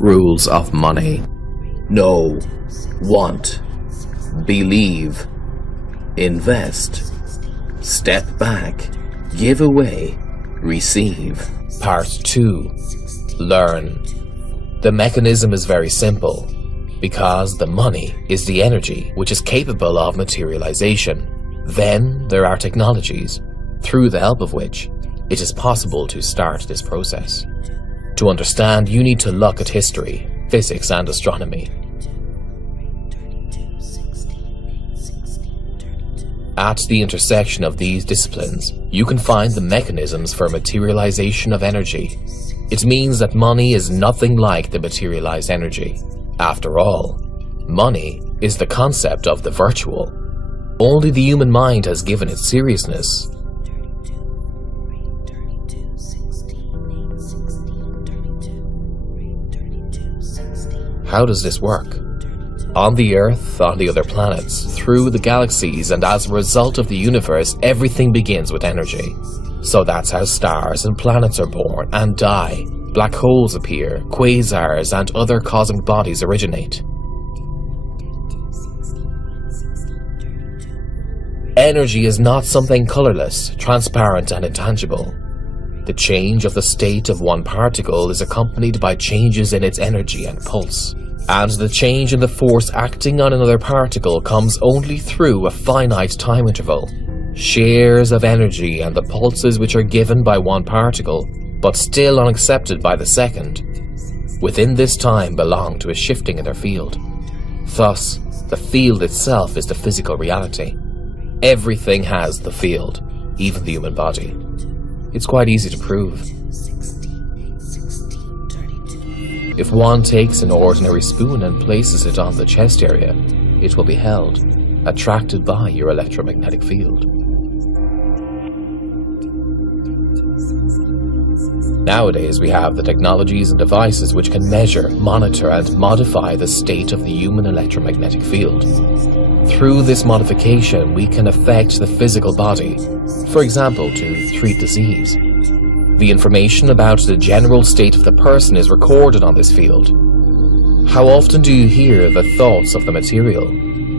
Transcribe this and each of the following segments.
Rules of money. Know, want, believe, invest, step back, give away, receive. Part 2. Learn. The mechanism is very simple, because the money is the energy which is capable of materialization. Then there are technologies, through the help of which it is possible to start this process. To understand, you need to look at history, physics and astronomy. At the intersection of these disciplines, you can find the mechanisms for materialization of energy. It means that money is nothing like the materialized energy. After all, money is the concept of the virtual. Only the human mind has given it seriousness. How does this work? On the Earth, on the other planets, through the galaxies, and as a result of the universe, everything begins with energy. So that's how stars and planets are born and die. Black holes appear, quasars and other cosmic bodies originate. Energy is not something colorless, transparent and intangible. The change of the state of one particle is accompanied by changes in its energy and pulse. And the change in the force acting on another particle comes only through a finite time interval. Shares of energy and the pulses which are given by one particle, but still unaccepted by the second, within this time belong to a shifting in their field. Thus, the field itself is the physical reality. Everything has the field, even the human body. It's quite easy to prove. If one takes an ordinary spoon and places it on the chest area, it will be held, attracted by your electromagnetic field. Nowadays we have the technologies and devices which can measure, monitor and modify the state of the human electromagnetic field. Through this modification we can affect the physical body, for example to treat disease. The information about the general state of the person is recorded on this field. How often do you hear the thoughts of the material?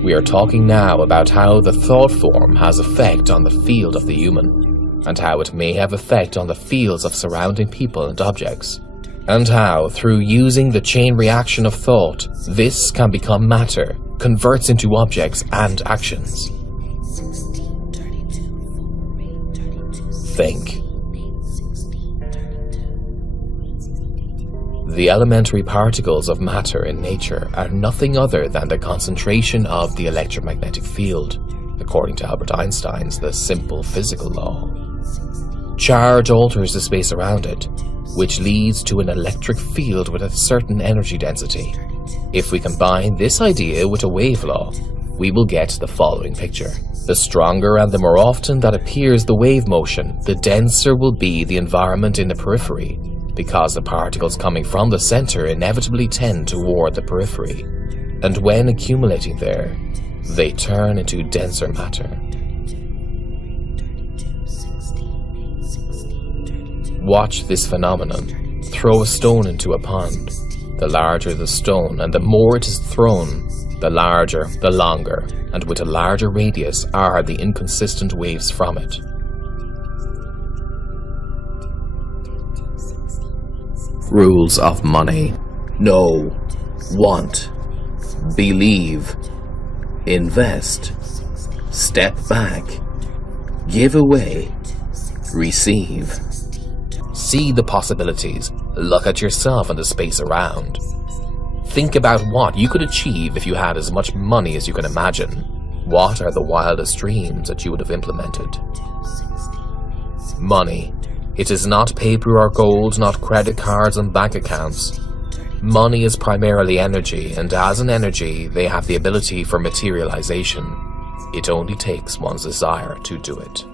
We are talking now about how the thought form has effect on the field of the human, and how it may have effect on the fields of surrounding people and objects, and how, through using the chain reaction of thought, this can become matter, converts into objects and actions. Think. The elementary particles of matter in nature are nothing other than the concentration of the electromagnetic field, according to Albert Einstein's the simple physical law. Charge alters the space around it, which leads to an electric field with a certain energy density. If we combine this idea with a wave law, we will get the following picture. The stronger and the more often that appears the wave motion, the denser will be the environment in the periphery, because the particles coming from the center inevitably tend toward the periphery, and when accumulating there, they turn into denser matter. Watch this phenomenon. Throw a stone into a pond. The larger the stone and the more it is thrown, the larger, the longer, and with a larger radius are the inconsistent waves from it. Rules of money. Know, want, believe, invest, step back, give away, receive. See the possibilities. Look at yourself and the space around. Think about what you could achieve if you had as much money as you can imagine. What are the wildest dreams that you would have implemented? Money. It is not paper or gold, not credit cards and bank accounts. Money is primarily energy, and as an energy, they have the ability for materialization. It only takes one's desire to do it.